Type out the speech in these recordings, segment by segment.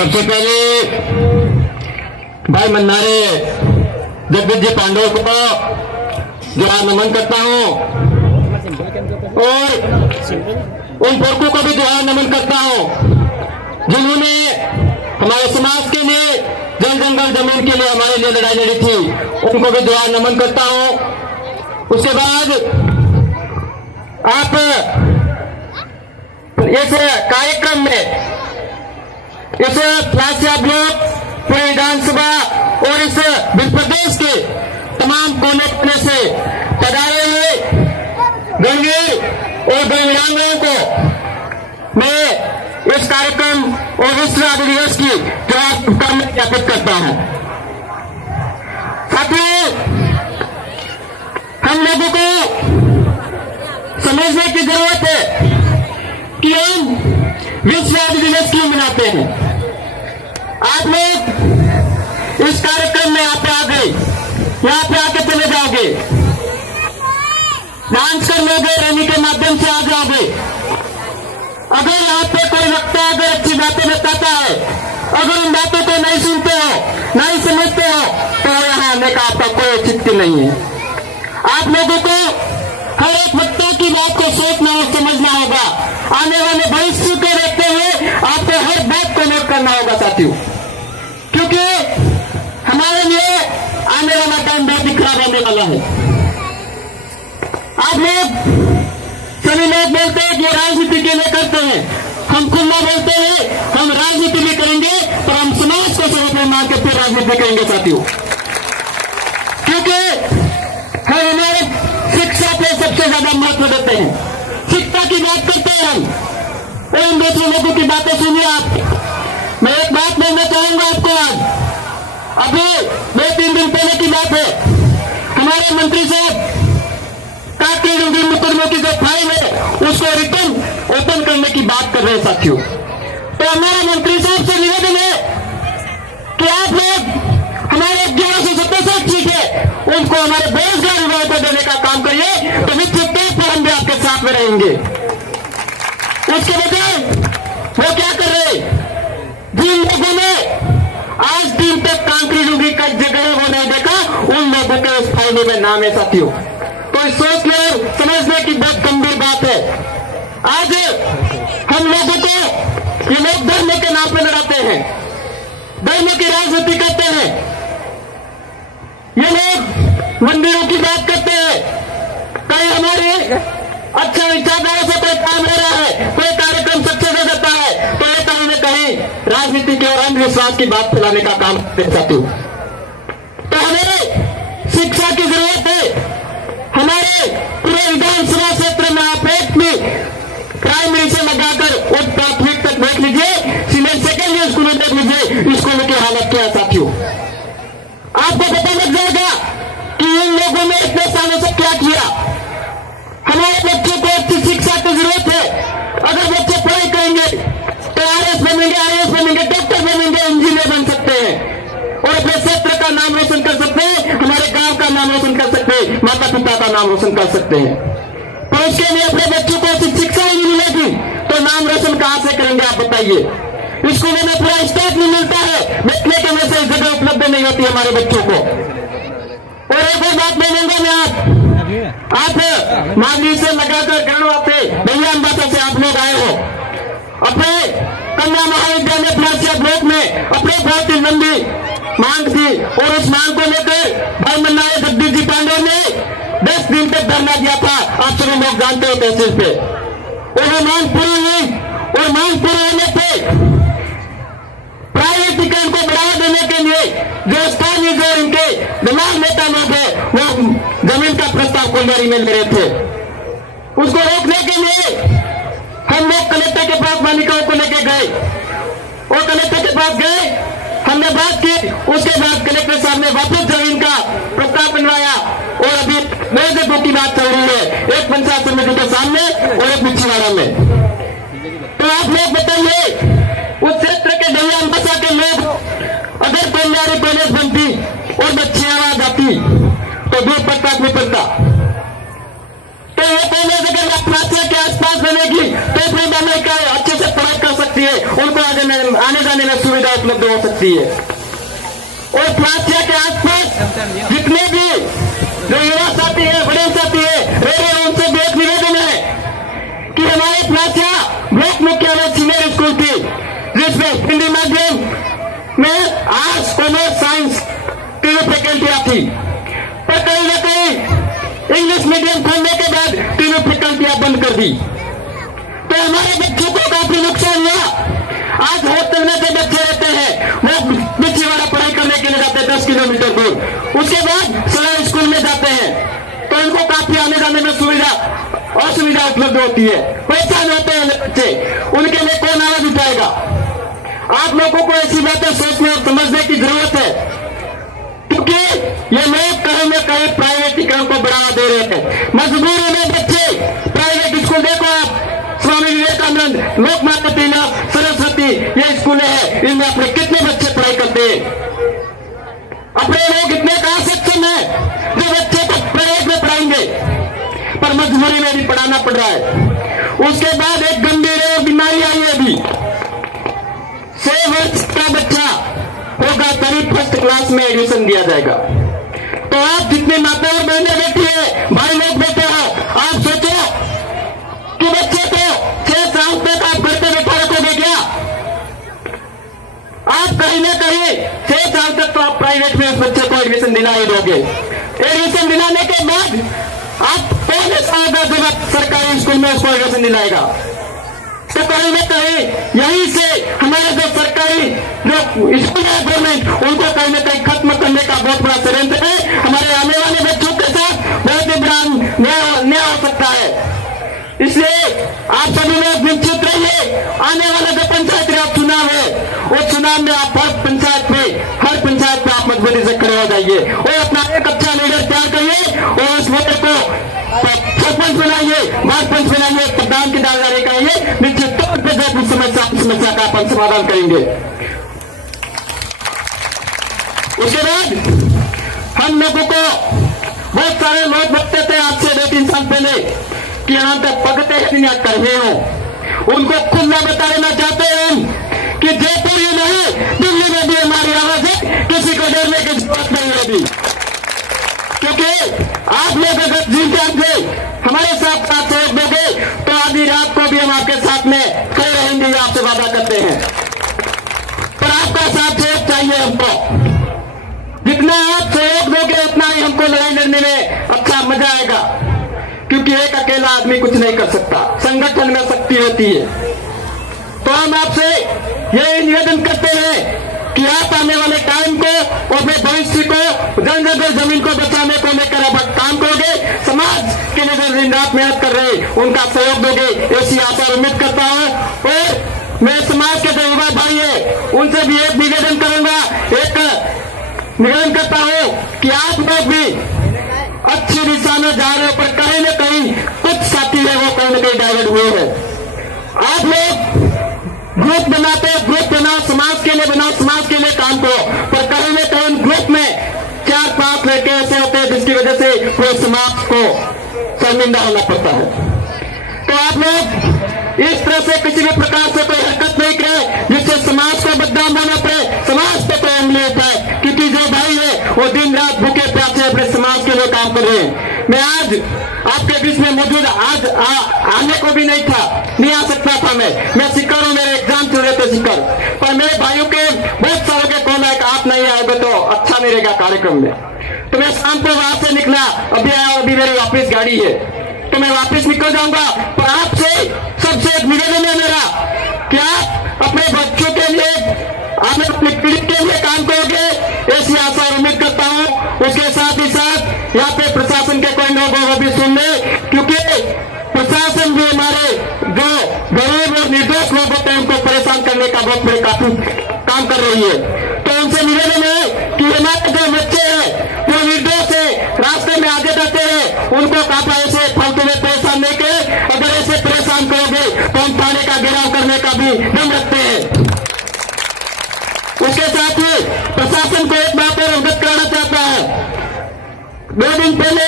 सबसे पहले भाई मन्नारे जगदीश जी पांडव को जोहार नमन करता हूं और उन पुरखों को भी जोहार नमन करता हूं जिन्होंने हमारे समाज के लिए जल जंगल जमीन के लिए हमारे लिए लड़ाई लड़ी थी, उनको भी जोहार नमन करता हूं। उसके बाद आप इस कार्यक्रम में इस क्लास से आप लोग पूरे विधानसभा और इस प्रदेश के तमाम कोने कोने से पधारे हुए गणवीर और गणवीरांगनाओं को मैं इस कार्यक्रम और विश्व आदि दिवस की शुभकामनाएं ज्ञापित करता हूं। साथियों, हम लोगों को समझने की जरूरत है कि हम विश्व आदि दिवस क्यों मनाते हैं। आप लोग इस कार्यक्रम में यहाँ पे आ गए, यहाँ पे आके चले जाओगे, डांस कर लोगे, रैली के माध्यम से आ जाओगे। अगर यहाँ पे कोई लगता है, अगर अच्छी बातें बताता है, अगर उन बातों को नहीं सुनते हो, नहीं समझते हो, तो यहाँ आने का आपका कोई औचित्य नहीं है। आप लोगों को हर एक व्यक्ति की बात को सोचना और समझना होगा। आने वाले भविष्य को देखते हुए आपको हर बात को नोट करना होगा साथियों, क्योंकि हमारे लिए आने वाला टाइम बहुत ही खराब होने वाला है। आप लोग सभी लोग बोलते हैं कि राजनीति के लिए करते हैं, हम खुला बोलते हैं हम राजनीति भी करेंगे, पर हम समाज को सर्वोपरि मान के फिर राजनीति करेंगे साथियों, क्योंकि हम हमारे शिक्षा पे सबसे ज्यादा महत्व देते हैं। शिक्षा की बात करते हैं हम, और इन दूसरे लोगों की बातें सुनिए आप। मैं एक बात बोलना चाहूंगा आपको। आज अभी 2-3 दिन पहले की बात है, हमारे मंत्री साहब काकड़ी डूंगी मुकदमों की जो फाइल है उसको रिटर्न ओपन करने की बात कर रहे हैं साथियों। तो हमारा मंत्री साहब से निवेदन है कि आप लोग हमारे 1167 सीट है उनको हमारे बेरोजगार युवाओं को देने का काम करिए, तो निश्चित तौर पर हम भी आपके साथ में रहेंगे। उसके बजाय वो क्या कर रहे, जिन लोगों ने आज दिन तक कांकरी डूंगी का जगह वो नहीं देखा, उन लोगों के इस फाइल में नाम है साथियों। तो सोचने और समझने की बहुत गंभीर बात है। आज हम लोगों को ये लोग धर्म के नाम पे लड़ाते हैं, धर्म की राजनीति करते हैं, ये लोग मंदिरों की बात करते हैं, कहीं हमारे अच्छा विचारधारा से कोई काम हो रहा है, कोई कार्यक्रम सक्सेस हो जाता है, तो ये कहीं न कहीं राजनीति के और अंधविश्वास की बात फैलाने का काम कर सकते हो। तो हमें शिक्षा की जरूरत है। हमारे पूरे विधानसभा क्षेत्र में आप एक भी प्राइमरी से लगाकर और प्राथमिक तक देख लीजिए, सीनियर सेकेंडरी स्कूल में देख लीजिए, स्कूलों की हालत क्या है साथियों। आपको पता लग जाएगा कि इन लोगों ने इतने सालों से क्या किया। हमारे बच्चों को अच्छी शिक्षा की जरूरत है। अगर बच्चे पढ़ाई करेंगे तो आरएस बनेंगे, आईएएस बनेंगे, डॉक्टर बनेंगे, इंजीनियर बन सकते हैं और अपने क्षेत्र का नाम रोशन कर सकते हैं, हमारे गांव का नाम रोशन कर सकते हैं, माता पिता का नाम रोशन कर सकते हैं। पर उसके लिए अपने बच्चों को अच्छी शिक्षा ही नहीं मिलेगी तो नाम रोशन कहां से करेंगे आप बताइए। स्कूलों में पूरा स्टाफ नहीं मिलता है, बैठने के वैसे जगह उपलब्ध नहीं होती हमारे बच्चों को। और एक और बात बोलूंगा मैं, आप मांझी से लगाकर गणवाते भैया अंबाता से आप लोग आए हो, अपने कन्या महाविद्यालय प्लासिया ब्लॉक में अपने बहुत ही लंबी मांग थी और उस मांग को लेकर भाई मन्नारे जगदीश जी पांडव ने 10 दिन तक धरना दिया था। आप सभी लोग जानते हो तहसील पे, और वो मांग पूरी हुई, और मांग पूरी होने पे प्राइवेटीकरण को बढ़ावा देने के लिए जो स्थानीय जो इनके दिमाग नेता लोग हैं वो जमीन का प्रस्ताव कोल्हारी में ले रहे थे, उसको रोकने के लिए हम लोग कलेक्टर के पास मालिकाओं को लेके गए और कलेक्टर के पास गए, हमने बात की। उसके बाद कलेक्टर साहब ने वापस जमीन का प्रस्ताव बनवाया और अभी नए जगहों की बात चल रही है, एक पंचायत समिति के सामने और एक बिछवाड़ा में। तो आप लोग बताइए, उस क्षेत्र के डैया अंबासा के लोग अगर कोल्हारी कॉलेज बनती और बच्चियां आ जाती तो दूर पड़ता नहीं पड़ता। तो ये कॉलेज अगर प्लासिया के आसपास बनेगी तो अपने बालक का अच्छे से पढ़ाई कर सकती है उनको आने जाने में सुविधा उपलब्ध हो सकती है। और प्लासिया के आसपास जितने भी जो युवा साथी है, बड़े साथी है रह रहे हैं, उनसे भी एक निवेदन है कि हमारे प्लासिया ब्लॉक मुख्यालय सीनियर स्कूल थी जिसमें हिंदी माध्यम में आर्ट्स, कॉमर्स, साइंस तीनों फैकल्टियां थी, पर कहीं ना कहीं इंग्लिश मीडियम खोलने के बाद तीनों फैकल्टियां बंद कर दी, तो हमारे बच्चों को काफी नुकसान हुआ। आज हॉस्टल में जो बच्चे रहते हैं वो बिछीवाड़ा पढ़ाई करने के लिए जाते हैं 10 किलोमीटर दूर, उसके बाद सरकारी स्कूल में जाते हैं, तो इनको काफी आने जाने में असुविधा उपलब्ध होती है, परेशान होते हैं बच्चे, उनके लिए कौन आवाज उठाएगा। आप लोगों को ऐसी बातें सोचने और समझने की जरूरत है, क्योंकि ये लोग कहीं न कहीं प्राइवेटीकरण को बढ़ावा दे रहे हैं। मजबूरी में बच्चे प्राइवेट स्कूल, देखो आप स्वामी विवेकानंद, लोकमान्य तिलक, सरस्वती, ये स्कूलें हैं, इनमें अपने कितने बच्चे पढ़ाई करते हैं। अपने लोग इतने कहां सक्षम है जो बच्चे को प्राइवेट में पढ़ाएंगे, पर मजबूरी में भी पढ़ाना पड़ रहा है। उसके बाद एक गंभीर बीमारी आई है अभी, 6 वर्ष का बच्चा होगा करीब फर्स्ट क्लास में एडमिशन दिया जाएगा। तो आप जितने माता और बहनें बैठी है, भाई लोग बैठे हो, आप सोचो कि बच्चे को 6 साल तक आप घर पे बैठा रखोगे क्या? आप कहीं ना कहीं 6 साल तक तो आप प्राइवेट में उस बच्चे को एडमिशन दिला ही दोगे। एडमिशन दिलाने के बाद आप पहले साल का जब आप सरकारी स्कूल में उसको एडमिशन दिलाएगा, तो कहीं ना कहीं यहीं से हमारे जो सरकारी जो स्कूल है गवर्नमेंट, उनको कहीं ना कहीं खत्म करने का बहुत बड़ा षड्यंत्र है। हमारे आने वाले बच्चों के साथ बहुत ही बड़ा न्याय हो सकता है। इसलिए आप सभी लोग निश्चित रहिए, आने वाला जो पंचायत राज चुनाव है, उस चुनाव में आप हर पंचायत में आप मजबूती से खड़े हो जाइए और अपना एक अच्छा लीडर तैयार करिए और उस वोटर को सरपंच बनाइए, वार्ड पंच बनाइए, प्रधान की दावेदारी कराइए। निश्चित तौर पर जो समस्या का अपन समाधान करेंगे। उसके बाद हम लोगों को बहुत सारे लोग बोलते थे आज से 2-3 साल पहले कि यहां तक पगते हैं कर रहे हो, उनको खुला बता देना चाहते हैं हम कि जयपुर ही नहीं, दिल्ली में भी हमारी आवाज है, किसी को डरने की जरूरत नहीं होगी। क्योंकि आप लोग अगर जीवन से हमारे साथ सहयोग दोगे तो आधी रात को भी हम आपके साथ में खड़े रहेंगे, ये आपसे वादा करते हैं। पर आपका साथ सहयोग चाहिए हमको, जितना आप सहयोग दोगे उतना ही हमको लड़ाई लड़ने में अच्छा मजा आएगा, क्योंकि एक अकेला आदमी कुछ नहीं कर सकता, संगठन में शक्ति होती है। तो हम आपसे यही निवेदन करते हैं कि आप आने वाले टाइम को और अपने भविष्य को जन जमीन को बचाने को लेकर अब काम करोगे, समाज के लिए जो दिन रात मेहनत कर रहे उनका सहयोग दोगे, ऐसी आशा और उम्मीद करता हूं। और मैं समाज के जो युवा भाई है उनसे भी एक निवेदन करता हूं कि आप लोग भी अच्छी दिशा में जा रहे हो, पर कहीं न कहीं कुछ साथी है वो कहीं न कहीं डाइवर्ट हुए हैं। आप लोग ग्रुप बनाते हो, ग्रुप बनाओ, समाज के लिए बनाओ, समाज के लिए काम करो, पर कहीं न कहीं ग्रुप में 4-5 लड़के ऐसे होते हैं जिसकी वजह से पूरे समाज को शर्मिंदा होना पड़ता है। तो आप लोग इस तरह से किसी भी प्रकार से कोई हरकत नहीं करें जिससे समाज को बदनाम होना पड़े, समाज पे कोई अंगली उठाए, क्योंकि जो भाई है वो दिन रात भूखे प्यासे अपने समाज के लिए काम कर रहे हैं। मैं आज आपके बीच में मौजूद आज आने को भी नहीं आ सकता था। मैं सिक्कर हूं, मेरे एग्जाम चल रहे थे सिक्कर, पर मेरे भाइयों के बहुत सारों के कॉल आए आप नहीं आएगा तो अच्छा नहीं रहेगा कार्यक्रम में। तो मैं शाम को वहां से निकला, अभी आया, अभी मेरी वापस गाड़ी है तो मैं वापस निकल जाऊंगा। पर आपसे सबसे एक निवेदन है मेरा कि आप अपने बच्चों के लिए, आप अपनी पीढ़ी के लिए काम करोगे, ऐसी आशा और उम्मीद करता हूं। उसके साथ ही साथ यहाँ पे प्रशासन के कोई लोग वो भी सुन ले, क्योंकि प्रशासन भी हमारे जो गरीब और निर्दोष लोग होते हैं उनको परेशान करने का बहुत बड़े काफी काम कर रही है। तो उनसे निवेदन है कि हमारे जो बच्चे हैं वो निर्दोष है, रास्ते में आगे जाते हैं, उनको काफी ऐसे फालतू में परेशान नहीं करे। अगर ऐसे परेशान करोगे तो हम थाने का घेराव करने का भी दम रखते हैं। उसके साथ ही प्रशासन को एक बात और अवगत कराना चाहता है। 2 दिन पहले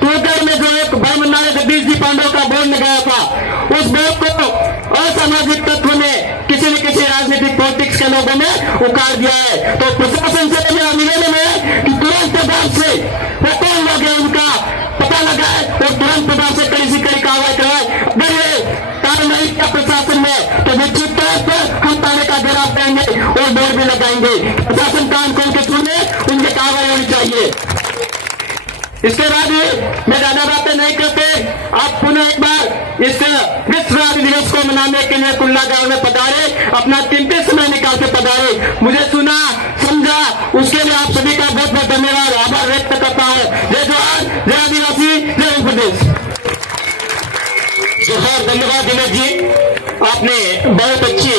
टूटगढ़ में जो एक भाई मन्ना जगदीश जी पांडव का बोर्ड लगाया था, उस बोर्ड को असामाजिक तत्व ने किसी न किसी लोगों ने उखाड़ दिया है। तो प्रशासन से मेरा निवेदन है कि तुरंत प्रभाव से वो कौन लोग है उनका पता लगाए और तुरंत प्रभाव से कड़ी से कड़ी कार्रवाई कराए। अगर ये कार्य नहीं किया प्रशासन ने तो निश्चित तौर पर हम थाने का घेराव करेंगे और बोर्ड भी लगाएंगे। प्रशासन कान खोल के सुने, उनकी कार्रवाई होनी चाहिए। इसके बाद मैं ज्यादा बातें नहीं करते, आप पुनः एक बार इस विश्व आदि दिवस को मनाने के लिए कुल्ला गांव में पधारे, अपना कीमती समय निकाल के पधारे, मुझे सुना समझा, उसके लिए आप सभी का बहुत बहुत धन्यवाद आभार व्यक्त करता हूँ। जय जोहार, जय आदिवासी, जय उत्तर प्रदेश। जोहार, धन्यवाद दिनेश जी, आपने बहुत अच्छी